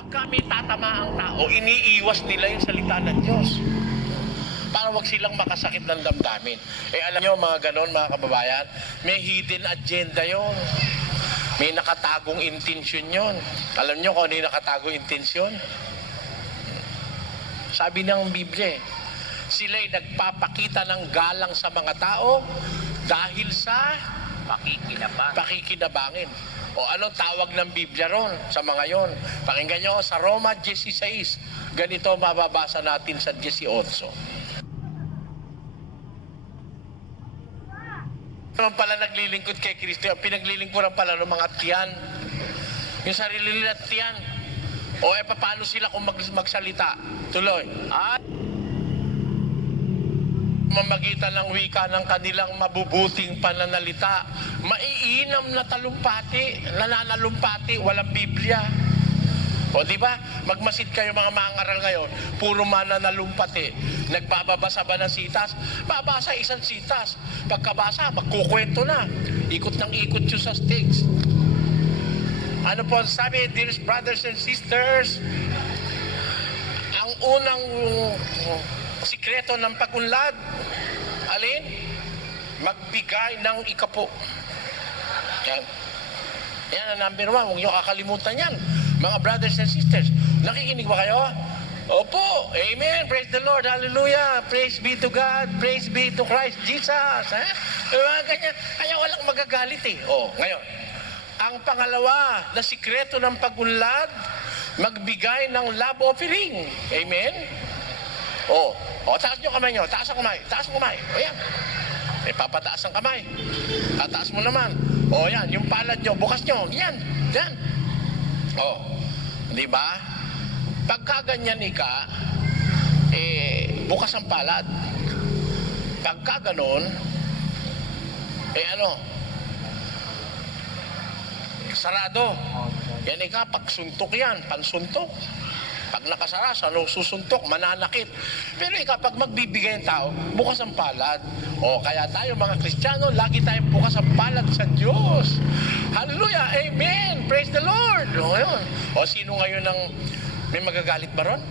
pagka may tatama ang tao, iniiwas nila yung salita ng Diyos. Para wag silang makasakit ng damdamin. Eh alam nyo mga ganon mga kababayan, may hidden agenda yon. May nakatagong intensyon yon. Alam nyo kung ano yung nakatagong intensyon? Sabi ng Biblia, sila'y nagpapakita ng galang sa mga tao dahil sa pakikinabangin. O anong tawag ng Biblia ron sa mga yon? Pakinggan nyo sa Roma 16. Ganito mababasa natin sa 18. Naman pala naglilingkod kay Kristo, pinaglilingkuran pala ng mga tiyan. Yung sarili nila tiyan. O paano sila kung magsalita? Tuloy. At mamagitan ng wika ng kanilang mabubuting pananalita, maiinam na talumpati, nananalumpati, walang Biblia. O di ba? Magmasid kayo mga mangaral ngayon, puro mananalumpati. Nagbabasa ba ng sitas? Babasa isang sitas. Pagkabasa, magkukwento na. Ikot ng ikot yun sa sticks. Ano po sabi, dear brothers and sisters, ang unang sikreto ng pag-unlad, alin? Magbigay ng ikapo. Yan. Yan ang number 1. Huwag niyo kakalimutan yan. Mga brothers and sisters, nakikinig ba kayo? Opo. Amen. Praise the Lord. Hallelujah. Praise be to God. Praise be to Christ Jesus. Mga ganyan. Kaya walang magagalit eh. Ngayon. Ang pangalawa na sikreto ng pag-unlad, magbigay ng love offering. Amen. Taas nyo kamay nyo. Taas ang kamay. Taas ang kamay. Yan. Papataas ang kamay. Tataas mo naman. Yan. Yung palad nyo. Bukas nyo. Yan. Yan. Di ba? Pagka ganyan ika, bukas ang palad. Pagka ganon, sarado. Yan ika, pagsuntok yan, pansuntok. Pag nakasara, susuntok, mananakit. Pero pag magbibigay ang tao, bukas ang palad. Kaya tayo mga Kristiyano, lagi tayong bukas ang palad sa Diyos. Hallelujah! Amen! Praise the Lord! Yun. Sino ngayon ang may magagalit ba ron?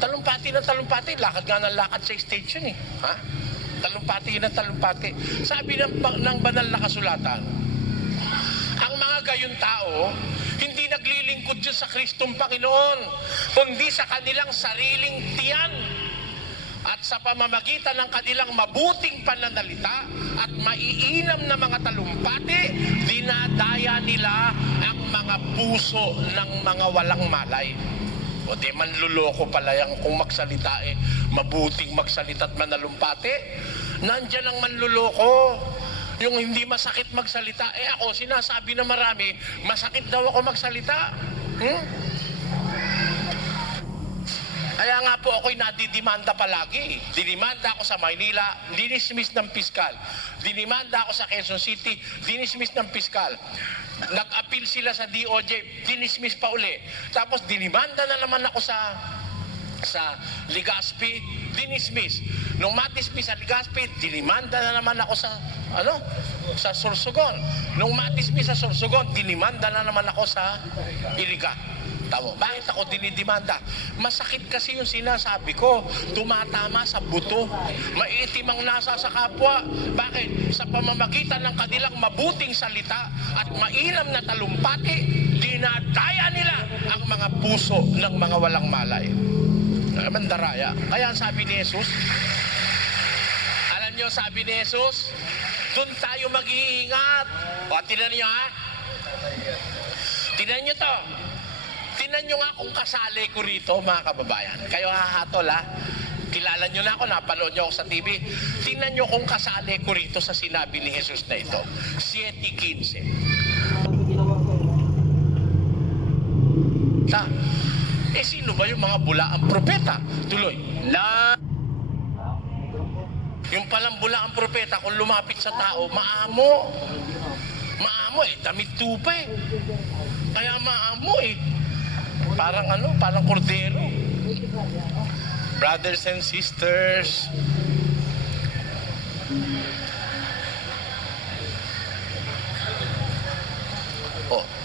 Talumpati ng talumpati. Lakad nga ng lakad sa station eh. Talumpati ng talumpati. Sabi ng banal na kasulatan, ang mga gayong tao, hindi naglilingkod dyan sa Kristong Panginoon, kundi sa kanilang sariling tiyan. At sa pamamagitan ng kanilang mabuting pananalita at maiinam na mga talumpati, dinadaya nila ang mga puso ng mga walang malay. Manluloko pala yan kung magsalita mabuting magsalita at manalumpati. Nandyan ang manluloko. Yung hindi masakit magsalita. Ako, sinasabi na marami, masakit daw ako magsalita. Kaya nga po ako'y nadidimanda palagi. Dinimanda ako sa Maynila, dinismiss ng piskal. Dinimanda ako sa Quezon City, dinismiss ng piskal. Nag-appeal sila sa DOJ, dinismiss pa uli. Tapos dinimanda na naman ako sa Legazpi, dinismiss. Nung matismiss sa Legazpi, dinimanda na naman ako sa Sorsogon. Nung matismiss sa Sorsogon, dinimanda na naman ako sa Iligan. Tamo, bakit ako dinidimanda? Masakit kasi yung sinasabi ko. Tumatama sa buto. Maitim ang nasa sa kapwa. Bakit? Sa pamamagitan ng kanilang mabuting salita at mainam na talumpati, dinadaya nila ang mga puso ng mga walang malay. Mandaraya. Kaya sabi ni Jesus, alam nyo sabi ni Jesus, doon tayo mag-iingat. Tinan nyo Tinan nyo to. Tinan nyo nga kung kasali ko rito, mga kababayan. Kayo hahatol Kilala nyo na ako, napanood nyo ako sa TV. Tinan nyo kung kasali ko rito sa sinabi ni Jesus na ito. 7:15. Sino ba yung mga bulaang propeta? Tuloy. Yung palang bulaang propeta, kung lumapit sa tao, maamo. Maamo damit tupa Kaya maamo Parang kordero. Brothers and sisters,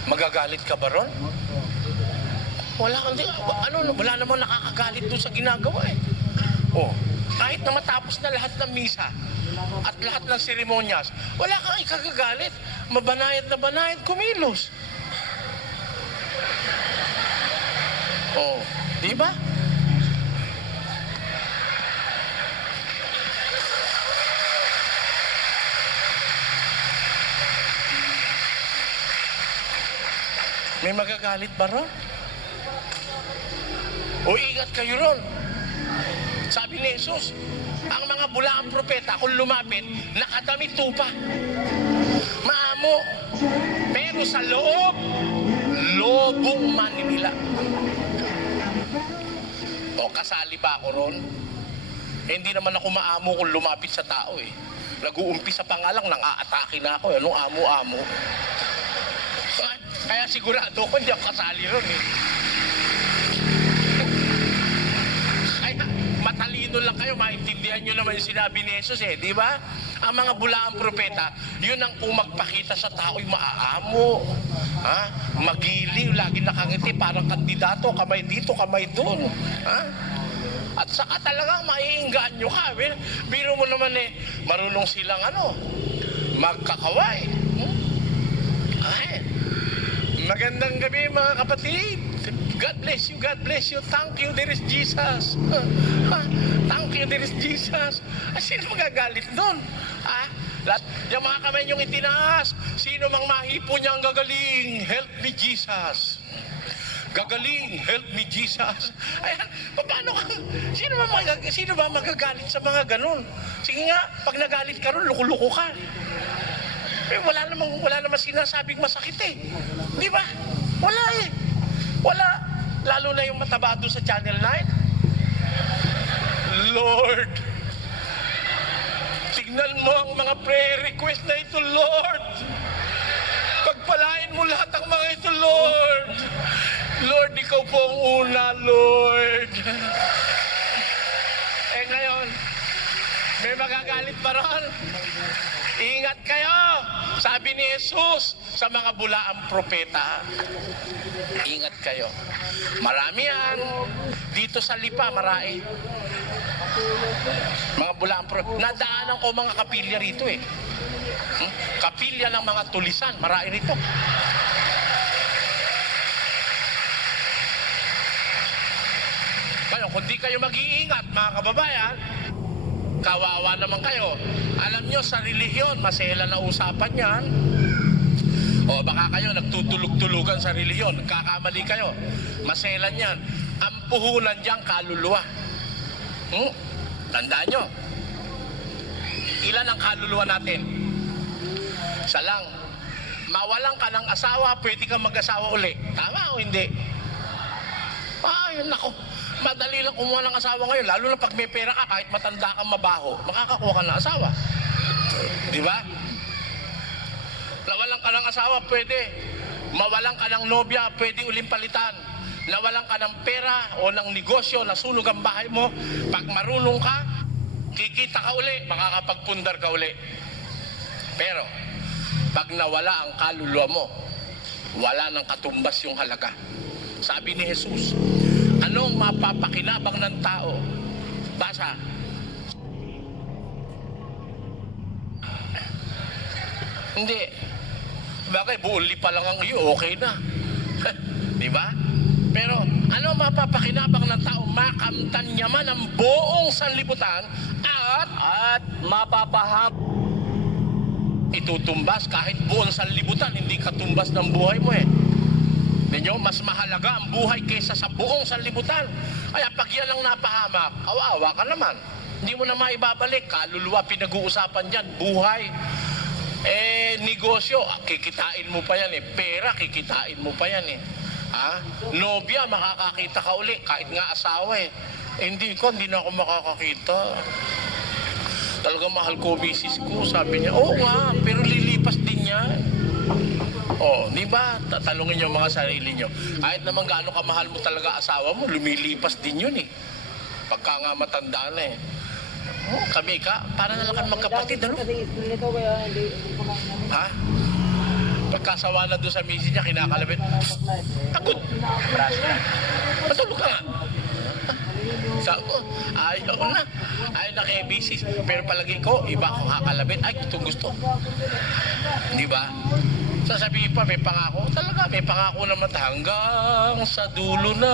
magagalit ka ba ron? Wala namang nakakagalit doon sa ginagawa eh. Oh, kahit na matapos na lahat ng misa at lahat ng seremonyas, wala kang ikagagalit. Mabanayad na banayad, kumilos. Oh, di ba? May magagalit ba ron? O ingat kayo ron. Sabi ni Jesus, ang mga bulaang propeta, kung lumapit, nakadamit tupa. Maamo. Pero sa loob, lobong maninila. O kasali ba ako ron? Hindi naman ako maamo kung lumapit sa tao eh. Nag-uumpisa pa nga lang, nang aatake na ako. Anong amo-amo? Kaya sigurado ko hindi ako kasali ron eh. Kaya matalino lang kayo, maintindihan nyo naman yung sinabi ni Jesus eh, di ba? Ang mga bulaang propeta, yun ang kung magpakita sa tao'y maaamo, ha? Magiliw, lagi nakangiti, parang kandidato, kamay dito, kamay doon, ha? At saka talagang maiinganyo ka. Biro mo naman eh, marunong silang magkakaway. Ay, magandang gabi mga kapatid. God bless you, God bless you. Thank you, there is Jesus. Thank you, there is Jesus. Sino magagalit doon? Yung mga kamay niyong itinaas, sino mang mahipo niya ang gagaling? Help me, Jesus. Gagaling, help me, Jesus. Ayan, paano ka? Sino ba magagalit sa mga ganun? Sige nga, pag nagalit ka ron, luko-luko ka. Eh, wala namang sinasabing masakit eh. Di ba? Wala eh. Wala. Lalo na yung mataba doon sa Channel 9. Lord, tignan mo ang mga prayer request na ito, Lord. Pagpalain mo lahat ang mga ito, Lord. Lord, ikaw po ang una, Lord. Eh ngayon, may magagalit pa ron? Ingat kayo, sabi ni Jesus sa mga bulaang propeta. Ingat kayo. Marami yan. Dito sa Lipa, marami. Mga bulaang propeta. Nadaanan ko mga kapilya rito eh. Kapilya ng mga tulisan, marami rito. Kaya kung di kayo mag-iingat, mga kababayan, kawawa naman kayo. Alam nyo, sa relihiyon, masela na usapan yan. O baka kayo nagtutulog-tulugan sa relihiyon, nagkakamali kayo. Maselan yan. Ang puhunan dyan, kaluluwa. Tandaan nyo. Ilan ang kaluluwa natin? Isa lang. Mawalan ka ng asawa, pwede kang mag-asawa uli. Tama o hindi? Yun ako. Madali lang kumuha ng asawa ngayon, lalo na pag may pera ka, kahit matanda kang mabaho, makakakuha ka ng asawa. Di ba? Nawalan ka ng asawa, pwede. Mawalan ka ng nobya, pwede uling palitan. Nawalan ka ng pera o ng negosyo, nasunog ang bahay mo, pag marunong ka, kikita ka uli, makakapagpundar ka uli. Pero, pag nawala ang kaluluwa mo, wala nang katumbas yung halaga. Sabi ni Jesus, anong mapapakinabang ng tao? Basa. Hindi. Bagay, buong lipa lang ang iyo, okay na. Di ba? Pero, ano mapapakinabang ng tao? Makamtan niya man ang buong sanlibutan at mapapaham. Itutumbas kahit buong sanlibutan, hindi katumbas ng buhay mo eh. Ninyo, mas mahalaga ang buhay kaysa sa buong sanlibutan. Kaya pag yan ang napahamak, awa-awa ka naman. Hindi mo na maibabalik. Kaluluwa, pinag-uusapan dyan. Buhay. Negosyo, kikitain mo pa yan eh. Pera, kikitain mo pa yan eh. Nobya, makakakita ka uli. Kahit nga asawa eh. Hindi na ako makakakita. Talagang mahal ko misis ko. Sabi niya, oo nga, pero lilipas din yan. Di ba? Tatanungin yung mga sarili nyo. Kahit naman gaano kamahal mo talaga asawa mo, lumilipas din yun eh. Pagka nga matanda na eh. Kami para na lang kami magkapatid, ano? Ha? Pagkasawa na doon sa misis niya, kinakalabit. Takot! na. Ay, naka-ABC. Pero palagi ko, iba akong kakalabit. Ay, itong gusto. Di ba? Sasabihin pa, may pangako. Talaga, may pangako naman. Hanggang sa dulo na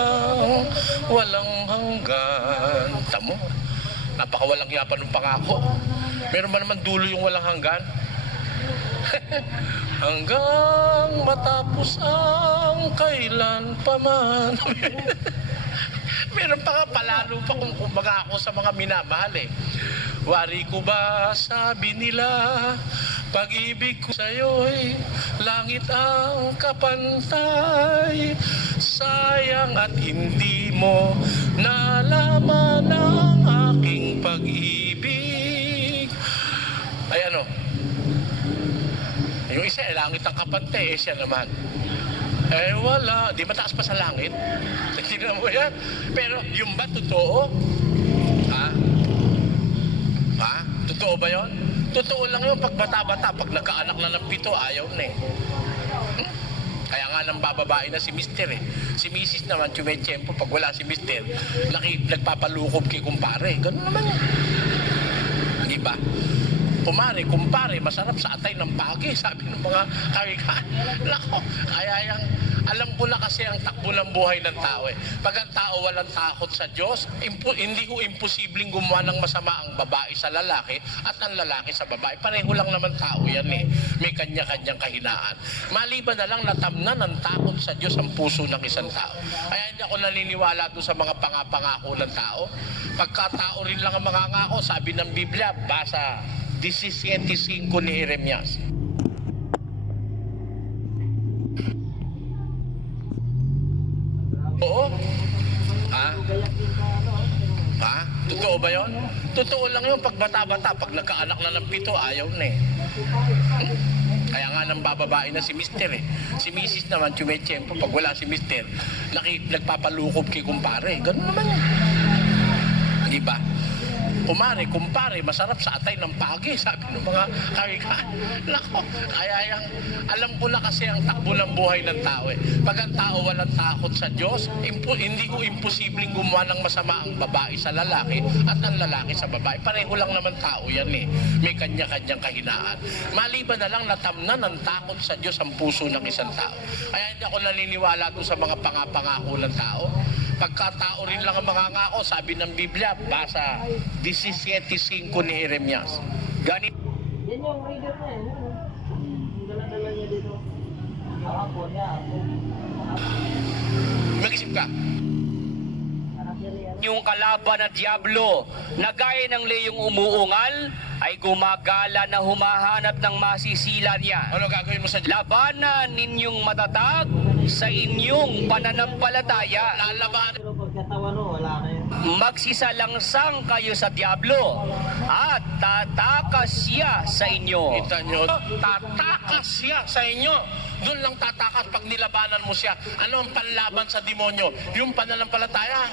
walang hanggan. Tamo, napakawalang yapan ng pangako. Meron ba naman dulo yung walang hanggan? Hanggang matapos ang kailan pa man. Meron pa nga, palalo pa kung kumbaga ako sa mga minamahal eh. Wari ko ba sabi nila, pag-ibig ko sa'yo'y langit ang kapantay. Sayang at hindi mo nalaman ang aking pag-ibig. Ay ano, yung isa ay langit ang kapantay, siya naman. Eh wala, di mataas pa sa langit. Tignan mo yan. Pero yung ba totoo? Ha? Ha? Totoo ba yon? Totoo lang yun pag bata-bata. Pag nagkaanak na ng 7, ayaw na eh. Kaya nga nang bababae na si Mister eh. Si Mrs. naman, tiyempo, pag wala si Mister, nagpapalukob kay kumpare. Ganun naman yun. Di ba? Kumpare, masarap sa atay ng pagi, sabi ng mga kawikaan. Nako, kaya yang, alam ko na kasi ang takbo ng buhay ng tao eh. Pag ang tao walang takot sa Diyos, hindi ko imposibleng gumawa ng masama ang babae sa lalaki at ang lalaki sa babae. Pareho lang naman tao yan eh. May kanya-kanyang kahinaan. Maliban na lang natamnan ng takot sa Diyos ang puso ng isang tao. Kaya hindi ako naniniwala doon sa mga pangako ng tao. Pagkatao rin lang ang mga ngako, sabi ng Biblia, basa 17:5 ni Jeremias. Oo? Ha? Ha? Totoo ba yon? Totoo lang yun pag bata-bata. Pag nagkaanak na ng 7, ayaw na eh. Kaya nga nang bababae na si Mister eh. Si Mrs. naman, tiyempo, pag wala si Mister, nagpapalukob kay kumpare. Ganun naman yun. Di ba? Kumpare, masarap sa atay ng pagi, sabi ng mga kawikaan. Nako, kaya yang, alam ko na kasi ang takbo ng buhay ng tao eh. Pag ang tao walang takot sa Diyos, hindi ko imposibleng gumawa ng masama ang babae sa lalaki at ang lalaki sa babae. Pareho lang naman tao yan eh. May kanya-kanyang kahinaan. Maliban na lang natamnan ng takot sa Diyos ang puso ng isang tao. Kaya hindi ako naniniwala doon sa mga pangako ng tao. Pagkatao rin lang ang mga ngako, sabi ng Biblia, basa 17:5 ni Jeremias. Ganit. Yan yung reader na eh. Dala-dala niya dito. Ako niya. Mag-isip ka. Yung kalaban na Diablo na gaya ng leyong umuungal ay gumagala na humahanap ng masisila niya. Ano gagawin mo sa Labanan ninyong matatag sa inyong pananampalataya. lalaban? Pero pagkatawan mo, wala kayo. Magsisalangsang kayo sa Diablo at tatakas siya sa inyo. Kita nyo, tatakas siya sa inyo. Doon lang tatakas pag nilabanan mo siya. Ano ang panlaban sa demonyo? Yung pananampalataya.